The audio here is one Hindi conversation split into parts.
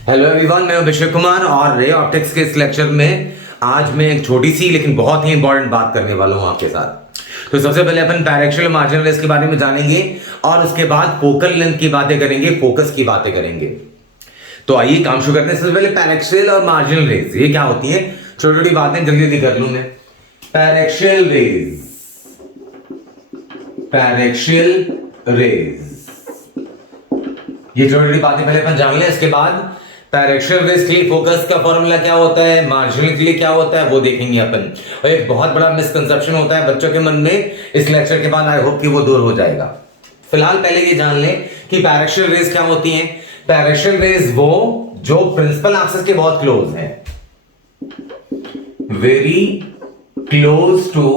हेलो एवरीवन, मैं अभिषेक कुमार और रे ऑप्टिक्स के इस लेक्चर में आज मैं एक छोटी सी लेकिन बहुत ही इंपॉर्टेंट बात करने वाला हूं आपके साथ। तो सबसे पहले अपन पैरेक्शियल मार्जिनल रेस के बारे में जानेंगे और उसके बाद फोकल लेंथ की बातें करेंगे, फोकस की बातें करेंगे। तो आइए काम शुरू करते हैं। सबसे पहले पैरेक्शियल और मार्जिनल रेस ये क्या होती है, छोटी छोटी बातें जल्दी जल्दी कर लूं मैं। पैरेक्शियल रेस, पैरेक्शियल रेस, ये छोटी छोटी बातें पहले अपन जान लें। इसके बाद पैरेक्शियल रेस के लिए फोकस का फॉर्मूला क्या होता है, मार्जिनल के लिए क्या होता है, वो देखेंगे अपन। और एक बहुत बड़ा मिसकंसेप्शन होता है बच्चों के मन में, इस लेक्चर के बाद आई होप कि वो दूर हो जाएगा। फिलहाल पहले ये जान लें कि पैरेक्शियल रेस क्या होती है। पैरेक्शियल रेस वो जो प्रिंसिपल एक्सिस के बहुत क्लोज है, very close to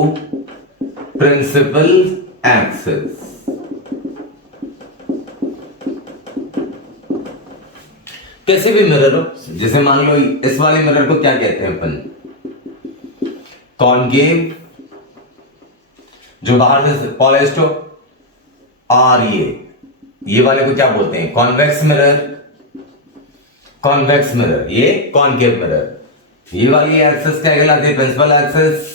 principal axis. कैसे भी मिरर हो, जैसे मान लो इस वाले मिरर को क्या कहते हैं अपन, कॉनकेव, जो बाहर से पॉलिश्ड हो, और ये वाले को क्या बोलते हैं, कॉन्वेक्स मिरर। कॉन्वेक्स मिरर, ये कॉनकेव मिरर। ये वाली एक्सिस क्या कहलाती है, प्रिंसिपल एक्सिस।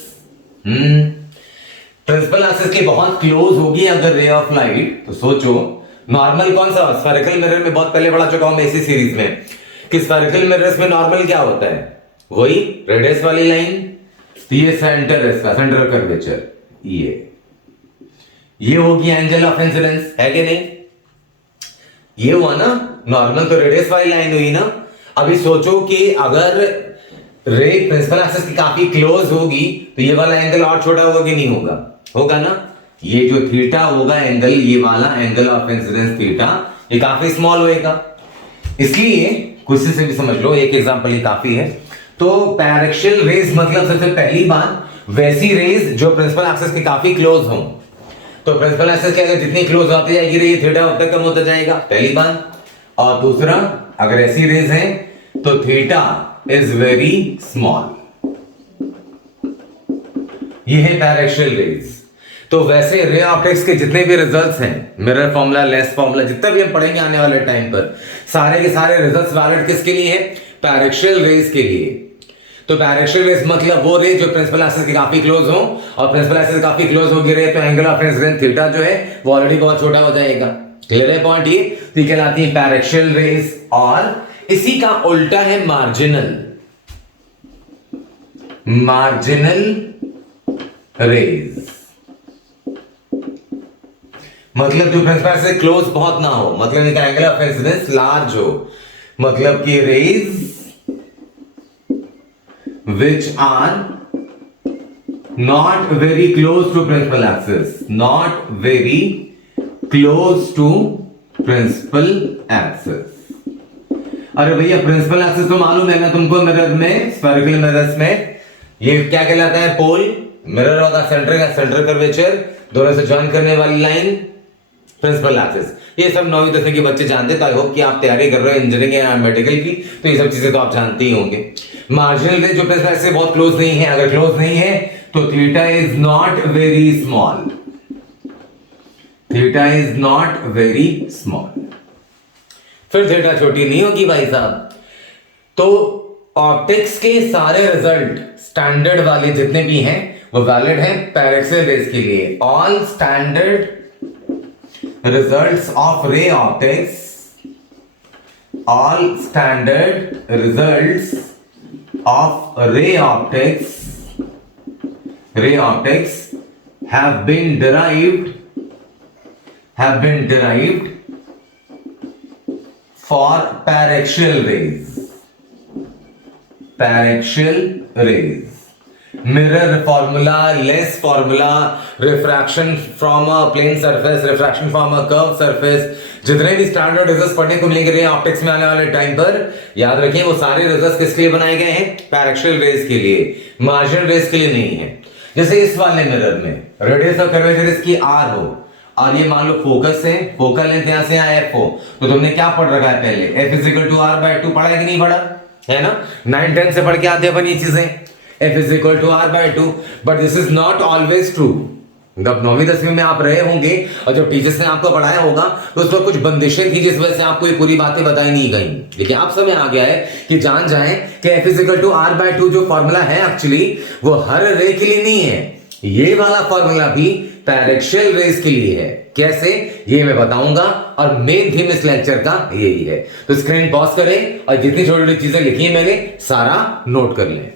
प्रिंसिपल एक्सिस के बहुत क्लोज होगी अगर रे ऑफ लाइट, तो सोचो नॉर्मल कौन सा, स्फेरिकल मिरर में बहुत पहले पढ़ा चुका हूं मैं इसी सीरीज में कि स्फेरिकल मिरर्स में नॉर्मल क्या होता है, वही रेडियस वाली लाइन। तो ये सेंटर है इसका, सेंटर कर्वेचर, ये होगी एंगल ऑफ इंसिडेंस, है कि नहीं। ये हुआ ना नॉर्मल, तो रेडियस वाली लाइन हुई ना। अभी सोचो कि अगर रे प्रिंसिपल एक्सिस की काफी क्लोज होगी तो ये वाला एंगल और छोटा होगा कि नहीं होगा, होगा ना। ये जो थीटा होगा एंगल, ये वाला एंगल ऑफ इंसिडेंस थीटा, ये काफी स्मॉल होएगा। इसलिए कुछ से भी समझ लो, एक एग्जांपल ही काफी है। तो पैरेक्शियल रेज मतलब सबसे पहली बात वैसी रेज जो प्रिंसिपल एक्सिस के काफी क्लोज हो। तो प्रिंसिपल एक्सिस के अगर जितनी क्लोज होती जाएगी रे, थीटा उतना कम होता जाएगा, पहली बात। और दूसरा, अगर ऐसी रेज है तो थीटा इज वेरी स्मॉल। ये है पैरेक्शियल रेज। तो वैसे रे ऑप्टिक्स के जितने भी रिजल्ट्स हैं, मिरर फॉर्मूला, लेंस फॉर्मूला, जितना भी हम पढ़ेंगे आने वाले टाइम पर, सारे के सारे रिजल्ट्स वैलिड किसके लिए है, पैरेक्शियल रेज के लिए। तो पैरेक्शियल रेज मतलब वो रे जो प्रिंसिपल एक्सिस के काफी क्लोज हो, और प्रिंसिपल एक्सिस काफी क्लोज होगी रे तो एंगल ऑफ इंसिडेंस थीटा जो है वो ऑलरेडी बहुत छोटा हो जाएगा। क्लियर है पॉइंट ये। तो कहलाती है पैरेक्शियल रेज। और इसी का उल्टा है मार्जिनल, मार्जिनल रेज। मतलब जो प्रिंसिपल से क्लोज बहुत ना हो, मतलब इनका एंगल ऑफ इंसिडेंस लार्ज हो, मतलब कि raise which are not very close to principal axis, not very close to principal axis। अरे भैया प्रिंसिपल एक्सिस तो मालूम है ना तुमको, मिरर में, स्फेरिकल मिरर्स में ये क्या कहलाता है, पोल। मिरर होगा सेंटर का, सेंटर कर्वेचर, दोनों से ज्वाइन करने वाली लाइन प्रिंसिपल एक्सिस। ये सब 9वीं 10वीं के बच्चे जानते हैं, तो आई होप कि आप तैयारी कर रहे हो इंजीनियरिंग या मेडिकल की, तो ये सब चीजें तो आप जानते ही होंगे। मार्जिनल रेज जो प्रिंसिपल एक्सिस से बहुत क्लोज नहीं है, अगर क्लोज नहीं है तो theta is not very small, theta is not very small. फिर थीटा छोटी नहीं होगी भाई साहब। तो ऑप्टिक्स के सारे रिजल्ट स्टैंडर्ड वाले जितने भी हैं वो वैलिड है पैरेक्शियल रेज के लिए। All standard results of ray optics, all standard results of ray optics have been derived for paraxial rays, paraxial rays। Mirror formula, lens formula, refraction from a plane surface, refraction from a curve surface, जितने भी स्टैंडर्ड रिजल्ट्स पढ़ने को मिलेंगे रे ऑप्टिक्स में आने वाले टाइम पर, याद रखिए वो सारे रिजल्ट्स किसके लिए बनाए गए हैं, पैरेक्शियल रेज के लिए, मार्जिनल रेज के लिए नहीं है। जैसे इस वाले मिरर में रेडियस ऑफ कर्वेचर इसकी आर हो, और ये मान लो फोकस है, फोकल लेंथ यहां से यहां एफ हो, तो तुमने क्या पढ़ रखा है पहले, F is equal to R by 2 पढ़ा है कि नहीं पढ़ा है ना, 9-10 से पढ़ के आते अपन ये चीजें, f is equal to r by 2, but this is not always true। जब 9वीं 10वीं में आप रहे होंगे और जब टीचर्स ने आपको पढ़ाया होगा तो उस पर कुछ बंदिशें थी जिस वजह से आपको ये पूरी बातें बताई नहीं गई, लेकिन आप समय आ गया है कि जान जाएं कि F=R/2 जो फॉर्मूला है एक्चुअली वो हर रे के लिए नहीं है, ये वाला फॉर्मूला भी पैरेक्शियल रेस के लिए है। कैसे, ये मैं बताऊंगा और मेन थीम इस लेक्चर का यही है। तो स्क्रीन पॉज करें और जितनी छोटी छोटी चीजें लिखी है मैंने सारा नोट कर लें।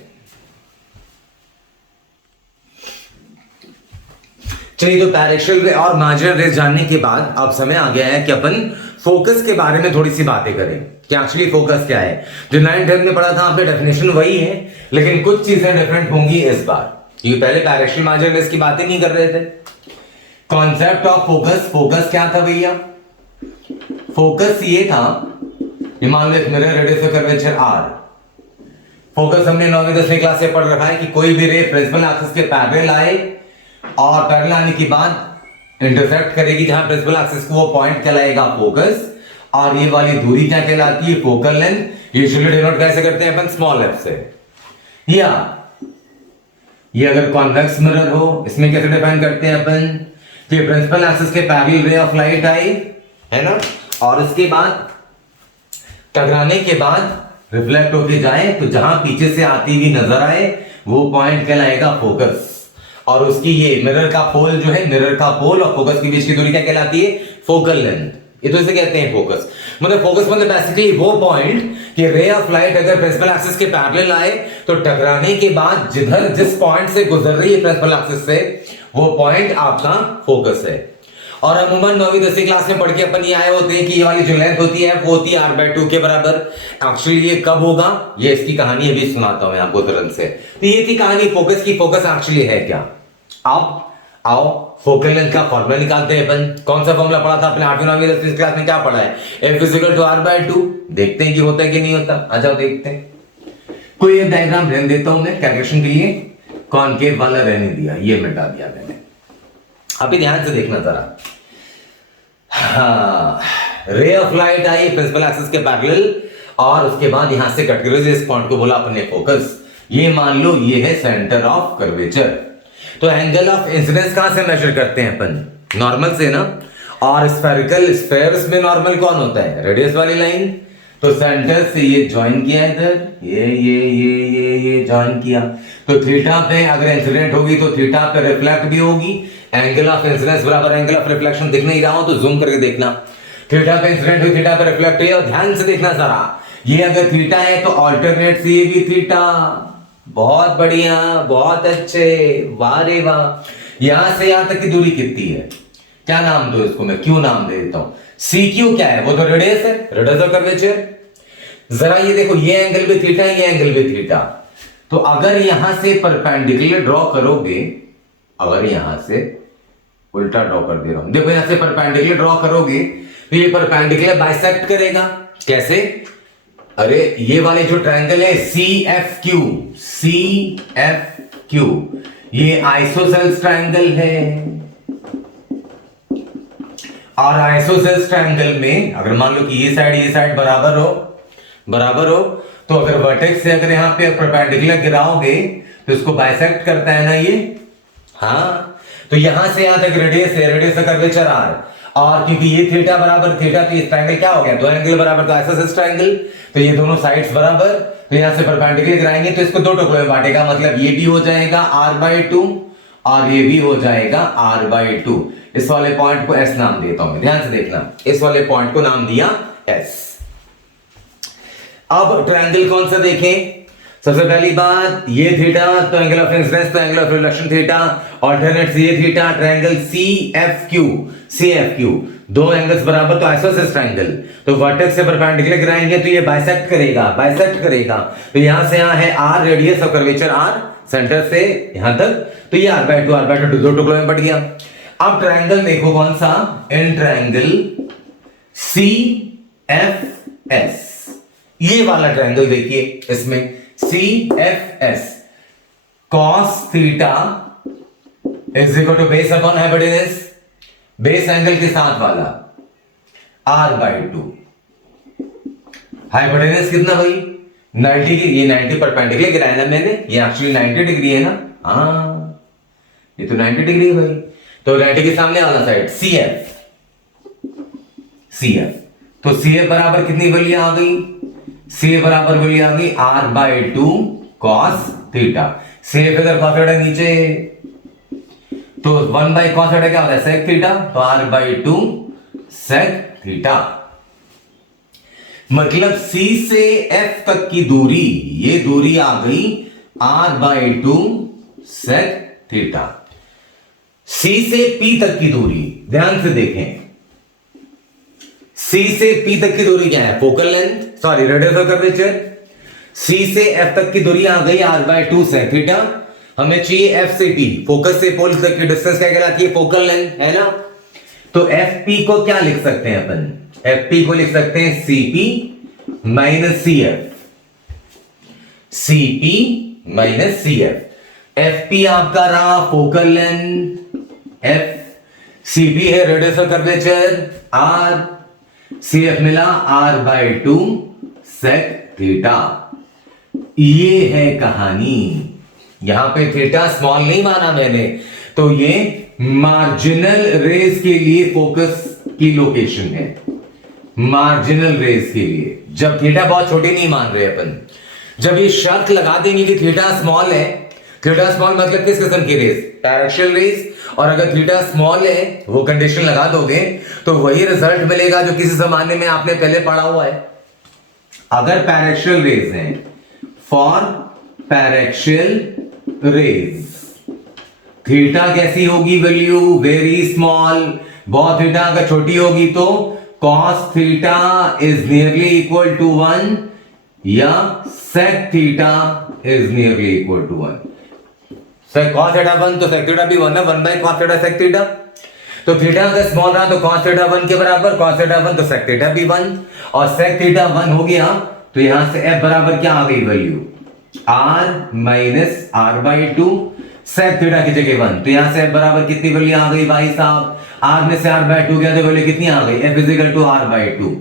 चलिए, तो पैरेक्शियल रे और मार्जिनल रेस जानने के बाद अब समय आ गया है कि अपन फोकस के बारे में थोड़ी सी बातें करें कि एक्चुअली फोकस क्या है। जो 9th 10th में पढ़ा था आपने डेफिनेशन वही है, लेकिन कुछ चीजें डिफरेंट होंगी इस बार, क्योंकि पहले पैरेक्शियल मार्जिनल रेस की बातें नहीं कर रहे थे। कॉन्सेप्ट ऑफ फोकस, फोकस क्या था भैया? फोकस ये था, ये मान लो एक mirror radius of curvature R। Focus हमने 9वीं 10वीं क्लास से पढ़ रखा है कि कोई भी रे प्रिंसिपल एक्सिस के पैरेलल आए और पैरेलल आने के बाद इंटरसेक्ट करेगी जहां प्रिंसिपल एक्सिस को, वो पॉइंट कहलाएगा फोकस, और ये वाली दूरी क्या कहलाती है? Focal length. यूजुअली डिनोट कैसे करते हैं अपन? स्मॉल f से। या ये अगर कॉन्वेक्स मिरर हो, इसमें कैसे डिफाइन करते हैं अपन कि प्रिंसिपल एक्सिस के पैरेलल रे ऑफ लाइट आई, है ना, और इसके बाद टकराने के बाद रिफ्लेक्ट होके जाए तो जहां पीछे से आती हुई नजर आए वो पॉइंट कहलाएगा फोकस, और उसकी ये मिरर का पोल जो है, मिरर का पोल और फोकस के बीच की दूरी क्या कहलाती है? Focal length. ये तो इसे कहते हैं फोकस। मतलब फोकस मतलब बेसिकली वो पॉइंट कि रे ऑफ लाइट अगर प्रिंसिपल एक्सिस के पैरेलल आए तो टकराने के बाद जिधर जिस पॉइंट से गुजर रही है प्रिंसिपल एक्सिस से, वो पॉइंट आपका फोकस है। और अमूमन 9वीं 10वीं क्लास में पढ़ के अपन ये आए होते हैं कि ये वाली जो लेंथ होती है वो होती है R/2 के बराबर। एक्चुअली ये कब होगा, ये इसकी कहानी अभी सुनाता हूं मैं आपको तुरंत से। तो ये थी कहानी फोकस की। फोकस एक्चुअली है क्या? आप आओ फोकल लेंथ का फॉर्मूला निकालते हैं अपन। कौन सा फॉर्मूला पढ़ा था अपने 8वीं 9वीं 10वीं क्लास में? क्या पढ़ा है? F=R/2। देखते हैं कि होता है कि नहीं होता। आ जाओ देखते हैं। कोई एक डायग्राम रहने देता हूं मैं कैलकुलेशन के लिए, कॉनकेव वाला रहने दिया, ये मिटा दिया मैंने। अभी ध्यान से देखना जरा। हाँ, रे ऑफ लाइट आई प्रिंसिपल एक्सिस के पैरेलल और उसके बाद यहां से कट गई, इस पॉइंट को बोला अपने फोकस। ये मान लो ये है सेंटर ऑफ कर्वेचर। तो एंगल ऑफ इंसिडेंस कहां से मेजर करते हैं अपन? नॉर्मल से ना। और स्फेरिकल स्फेयर्स में नॉर्मल कौन होता है? रेडियस वाली लाइन। तो सेंटर से ये ज्वाइन किया इधर, ये ज्वाइन किया, तो थीटा पे अगर इंसिडेंट होगी तो थीटा पे रिफ्लेक्ट भी होगी। एंगल ऑफ इंसिडेंस बराबर एंगल ऑफ रिफ्लेक्शन। दिख नहीं रहा हो तो जूम करके देखना। थीटा पे इंसिडेंट हुई, थीटा पे रिफ्लेक्ट हुई, और ध्यान से देखना जरा, ये अगर थीटा है तो ऑल्टरनेट से ये भी थीटा। बहुत बढ़िया, बहुत अच्छे, वाह रे वाह। यहां से यहां तक की दूरी कितनी है? क्या नाम दो इसको? मैं क्यों नाम दे देता हूं। सी क्यू क्या है? वो तो रेडियस है, रेडियस ऑफ कर्वेचर। जरा ये देखो, ये एंगल भी थीटा है, ये एंगल भी थीटा। तो अगर यहां से परपेंडिकुलर ड्रॉ करोगे, अगर यहां से उल्टा ड्रॉ कर दे रहा हूं, देखो यहां से परपेंडिकुलर ड्रॉ करोगे तो ये परपेंडिकुलर बाइसेक्ट करेगा। कैसे? अरे ये वाले जो ट्रायंगल है CFQ, CFQ, ये आइसोसेल्स ट्रायंगल है। और आइसोसेल्स ट्रायंगल में अगर मान लो कि ये साइड बराबर हो, तो अगर वर्टेक्स से अगर यहां पे परपेंडिकुलर गिराओगे तो इसको बाइसेक्ट करता है ना ये। हाँ, तो यहां से यहां तक रेडियस है, रेडियस का कर्वेचर R, और क्योंकि ये थीटा बराबर थीटा, तो ये ट्रायंगल क्या हो गया? दो एंगल बराबर, तो आइसोसेल्स ट्रायंगल, तो ये दोनों साइड्स बराबर, तो यहां से परपेंडिकुलर गिराएंगे तो इसको दो टुकड़ों में बांटेगा। मतलब ये भी हो जाएगा R/2 और ये भी हो जाएगा R/2। इस वाले पॉइंट को S नाम देता हूं मैं, ध्यान से देखना। इस वाले पॉइंट को नाम दिया S। अब ट्रायंगल कौन सा देखें? सबसे पहली बात, ये थीटा तो एंगल ऑफ इंसिडेंस, तो angle of reflection theta, alternate से ये थीटा, ट्रायंगल CFQ, दो एंगल्स बराबर, तो आइसोसेल्स ट्रायंगल, तो वर्टेक्स से परपेंडिकुलर गिराएंगे तो ये बाइसेक्ट करेगा। तो यहां से यहां है R, radius of curvature R, centre से यहां तक, तो ये R/2 दो टुकड़ों में बट गया। अब ट्रायंगल देखो कौन सा? इन ट्रायंगल CFS, ये वाला ट्रायंगल देखिए, इसमें CFS cos theta is equal to base upon hypotenuse, base angle के साथ वाला R/2। हाइपोटेनस कितना भाई? 90 की, ये 90 परपेंडिकुलर गिराया ना मैंने, ये एक्चुअली 90 डिग्री है ना। हाँ, ये तो 90 डिग्री है भाई। तो 90 के सामने वाला साइड CF, CF, तो CF बराबर कितनी वैल्यू आ गई? CF बराबर वैल्यू आ गई R/2 cos थीटा। CF इधर cos थीटा नीचे, तो 1/cos थीटा क्या होता है? sec थीटा, तो R/2 sec थीटा। मतलब C से F तक की दूरी, ये दूरी आ गई R/2 sec थीटा। C से P तक की दूरी, ध्यान से देखें, C से P तक की दूरी क्या है? Focal length, sorry radius of curvature. C से F तक की दूरी आ गई R/2 sec थीटा। हमें चाहिए F से P, फोकस से पोल तक की डिस्टेंस क्या कहलाती है? फोकल लेंथ, है ना? तो FP को क्या लिख सकते हैं अपन? FP को लिख सकते हैं CP minus CF, CP minus CF। FP आपका रहा फोकल लेंथ F, CP है radius of curvature R, CF मिला R/2 sec थीटा। ये है कहानी। यहां पे थीटा स्मॉल नहीं माना मैंने, तो ये मार्जिनल रेज के लिए फोकस की लोकेशन है, मार्जिनल रेज के लिए। जब थीटा बहुत छोटी नहीं मान रहे अपन, जब ये शर्त लगा देंगे कि थीटा स्मॉल है, थीटा स्मॉल मतलब किस किस्म की रेज? Directional raise. और अगर थीटा स्मॉल है, वो कंडीशन लगा दोगे तो वही रिजल्ट मिलेगा जो किसी जमाने में आपने पहले पढ़ा हुआ है। अगर पैरेक्शियल रेज है, फॉर पैरेक्शियल रेज थीटा कैसी होगी वैल्यू? Very small. बहुत थीटा अगर छोटी होगी तो cos theta is nearly equal to 1 या sec theta is nearly equal to 1। cos theta 1 तो sec थीटा भी 1 है, 1/cos थीटा sec थीटा। तो थीटा अगर स्मॉल रहा तो cos थीटा 1 के बराबर, cos थीटा 1 तो sec थीटा भी 1, और sec थीटा 1 हो गया तो यहां से f बराबर क्या आ गई value? R minus R/2 sec theta की जगह 1, तो यहां से f बराबर कितनी वैल्यू आ गई भाई साहब? R में से R/2 गया तो वैल्यू कितनी आ गई? f is equal to R/2।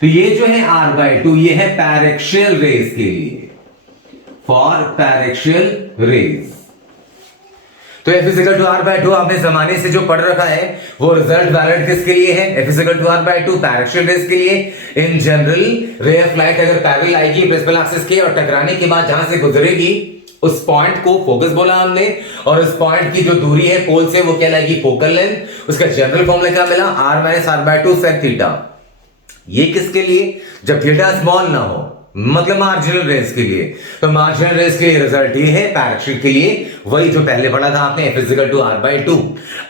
तो ये जो है R/2 ये है पैरेक्शियल रेज के लिए, फॉर पैरेक्शियल रेज। तो F is equal to R/2 आपने जमाने से जो पढ़ रखा है वो रिजल्ट वैलिड किसके लिए है? F is equal to R/2 paraxial rays के लिए। In general ray of light अगर पैरेलल आएगी प्रिंसिपल एक्सिस के और टकराने के बाद जहां से गुजरेगी उस पॉइंट को फोकस बोला हमने, और उस पॉइंट की जो दूरी है पोल से वो कहलाएगी फोकल लेंथ। उसका जनरल फॉर्मूला क्या मिला? R minus R/2 sec theta. ये किसके लिए? जब थीटा स्मॉल ना हो, मतलब मार्जिनल रेज के लिए। तो मार्जिनल रेज के लिए रिजल्ट ये है, पैरेक्शियल के लिए वही जो पहले पढ़ा था आपने, F is equal to R/2।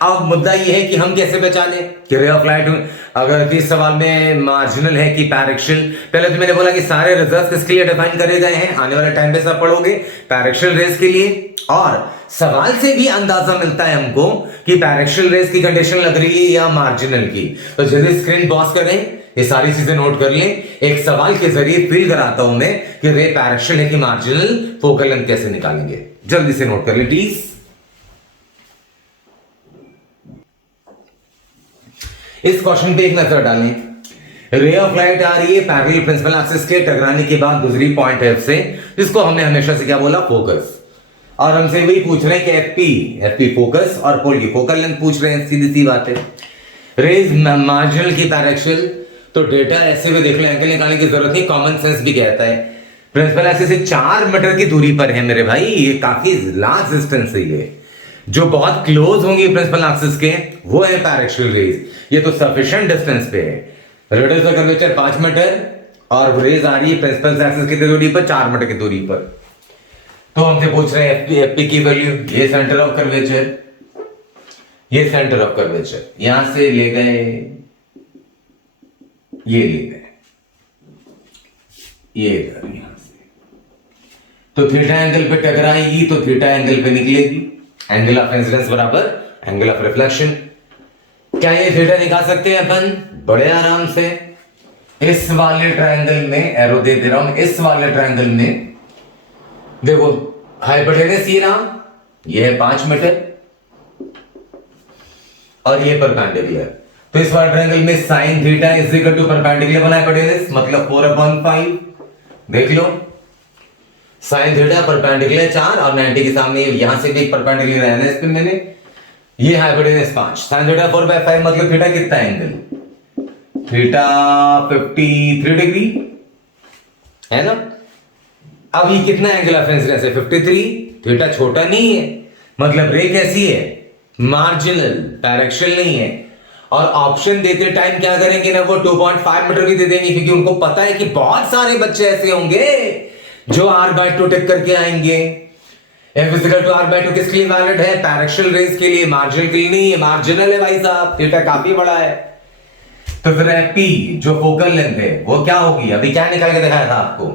अब मुद्दा ये है कि हम कैसे पहचाने कि रे ऑफ लाइट अगर इस सवाल में मार्जिनल है कि पैरेक्शियल। पहले तो मैंने बोला कि सारे रिजल्ट्स किसके लिए डिफाइन करे गए हैं, आने वाले टाइम पे सब पढ़ोगे, पैरेक्शियल रेज के लिए। और सवाल से भी अंदाजा मिलता है हमको कि पैरेक्शियल रेज की कंडीशन लग रही है या मार्जिनल की। तो जल्दी स्क्रीन पॉज करें, ये सारी चीजें नोट कर लें। एक सवाल के जरिए फील कराता हूं मैं कि रे पैरेक्शियल है कि मार्जिनल, फोकल लेंथ कैसे निकालेंगे। जल्दी से नोट कर लें प्लीज। इस क्वेश्चन पे एक नजर डालें। रे ऑफ लाइट आ रही है पैरेलल प्रिंसिपल एक्सिस के, टकराने के बाद गुजरी पॉइंट F से, जिसको हमने हमेशा से क्या बोला? फोकस। और हमसे वही पूछ रहे हैं कि एफपी फोकस और पोल की फोकल लेंथ पूछ रहे हैं, सीधी सी बात है। रेज मार्जिनल की पैरेक्शियल, तो डेटा ऐसे भी देख लो, एंगल निकालने की जरूरत नहीं, कॉमन सेंस भी कहता है। प्रिंसिपल एक्सिस से 4 मीटर की दूरी पर है मेरे भाई, ये काफी लार्ज डिस्टेंस है। ये जो बहुत क्लोज होंगी प्रिंसिपल एक्सिस के वो है पैरेक्शियल रेज, ये तो सफिशिएंट डिस्टेंस पे है। रेडियस ऑफ कर्वेचर 5 मीटर और रेज आ रही है प्रिंसिपल एक्सिस की दूरी पर 4 मीटर की दूरी पर। तो हमसे पूछ रहे हैं एफपी की वैल्यू, ये सेंटर ऑफ कर्वेचर, ये सेंटर ऑफ कर्वेचर, यहां से ले गए, ये ले गए, ये इधर यहां से, तो थीटा एंगल पे टकराएगी तो थीटा एंगल पे निकलेगी। एंगल ऑफ इंसिडेंस बराबर एंगल ऑफ रिफ्लेक्शन। क्या ये थीटा निकाल सकते हैं अपन? बड़े आराम से। इस वाले ट्रायंगल में एरो दे रहा हूं, इस वाले ट्रायंगल में देखो हाइपोटेनस ये रहा, ये है 5 मीटर और ये परपेंडिकुलर। तो इस वाले ट्रायंगल में sine theta is equal to perpendicular बना हाइपोटेनस, मतलब 4/5। देख लो साइन थीटा परपेंडिकुलर 4 और 90 के सामने यहां से भी परपेंडिकुलर रहना है इस पे मैंने, ये हाइपोटेनस 5, sin थीटा 4/5 मतलब थीटा कितना एंगल, थीटा 53 डिग्री है ना। अब ये कितना एंगल ऑफ इंसिडेंस है, 53। थीटा छोटा नहीं है, मतलब रे कैसी है, मार्जिनल, डायरेक्शनल नहीं है। और ऑप्शन देते टाइम क्या करेंगे ना, वो 2.5 मीटर भी दे देंगे, क्योंकि उनको पता है कि बहुत सारे बच्चे ऐसे होंगे जो r/2 टिक करके आएंगे। F इक्वल टू r/2 किसके लिए वैलिड है, डायरेक्शनल रेज के लिए, मार्जिनल के लिए नहीं है। मार्जिनल है भाई साहब, थीटा काफी बड़ा है। तो फिर P जो फोकल लेंथ है वो क्या होगी, अभी क्या निकाल के दिखाया था आपको,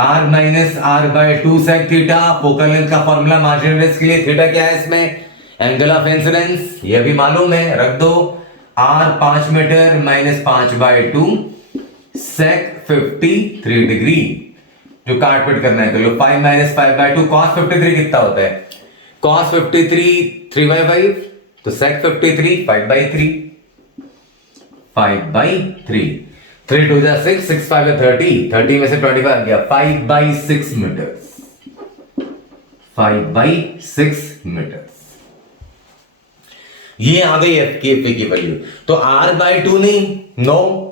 r माइनस r/2 sec थीटा। फोकल लेंथ का फॉर्मूला मार्जिनल रेज के लिए, थीटा क्या है इसमें, एंगल ऑफ इंसिडेंस, ये भी मालूम है, रख दो। r 5 metre minus 5/2 sec 53 degree, जो काट पिट करना है। तो 5 माइनस 5/2 cos 53 कितना होता है, cos 53 3/5, तो sec 53 5/3, 5/3, 3 2 जा 6, 6 5 30, 30 में से 25 आ गया, 5/6 मीटर, 5/6 मीटर। ये आ गई एफ की वैल्यू। तो r/2 नहीं, नो।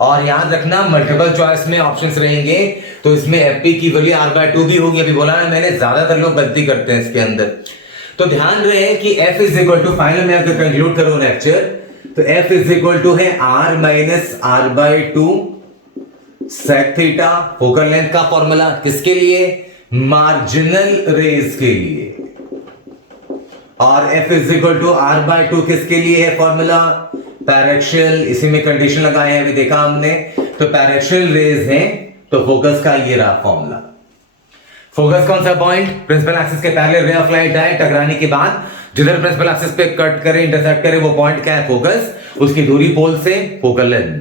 और याद रखना मल्टीपल चॉइस में ऑप्शंस रहेंगे, तो इसमें एफ की वैल्यू r/2 भी होगी। अभी बोला ना मैंने, ज्यादातर लोग गलती करते हैं इसके अंदर। तो ध्यान रहे कि f is equal to, final में अगर कंक्लूड करो लेक्चर, तो f इज इक्वल टू है r माइनस r/2 sec थीटा। फोकल लेंथ का फॉर्मूला किसके लिए, मार्जिनल रेज के लिए। और f is equal to r/2 किसके लिए है फॉर्मूला, डायरेक्शनल। इसी में कंडीशन लगाए हैं, अभी देखा हमने। तो डायरेक्शनल रेज है, तो फोकस का ये रहा फॉर्मूला। फोकस कौन सा पॉइंट, प्रिंसिपल एक्सिस के पहले रे ऑफ लाइट आए, टकराने के बाद जिधर प्रिंसिपल एक्सिस पे कट करे, इंटरसेक्ट करे, वो पॉइंट क्या है, फोकस। उसकी दूरी पोल से फोकल लेंथ।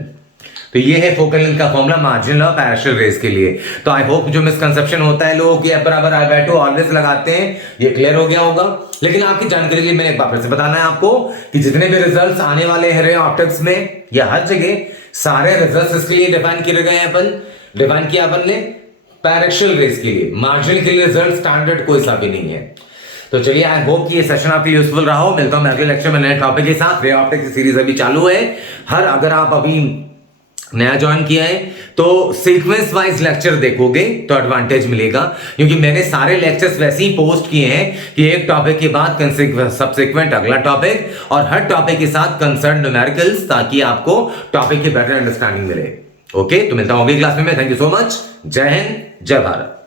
तो ये है फोकल लेंथ का फॉर्मूला मार्जिनल और डायरेक्शनल रेज के लिए। तो आई होप जो मिसकंसेप्शन होता है लोगों की, f बराबर r/2 ऑलवेज लगाते हैं, ये क्लियर हो गया होगा। लेकिन आपकी जानकारी के लिए मैंने एक बार फिर से बताना है आपको कि जितने भी रिजल्ट्स आने वाले हैं रे ऑप्टिक्स में या हर जगह, सारे रिजल्ट्स इसके लिए डिफाइन किए गए हैं, डिफाइन किया अपन ने डायरेक्शनल रेज के लिए। मार्जिनल के लिए रिजल्ट स्टैंडर्ड कोई सा भी नहीं है। तो चलिए, आई होप कि ये सेशन आपके यूजफुल रहा हो। मिलता हूं मैं अगले लेक्चर में नए टॉपिक के साथ। रे ऑप्टिक्स की सीरीज अभी चालू है। अगर आप अभी नया ज्वाइन किया है तो सीक्वेंस वाइज लेक्चर देखोगे तो एडवांटेज मिलेगा, क्योंकि मैंने सारे लेक्चर्स वैसे ही पोस्ट किए हैं कि एक टॉपिक के बाद सब्सिक्वेंट अगला टॉपिक, और हर टॉपिक के साथ कंसर्न न्यूमेरिकल्स, ताकि आपको टॉपिक की बेटर अंडरस्टैंडिंग मिले। ओके, तो मिलता हूं अगली क्लास में। Thank you so much. जय हिंद, जय भारत।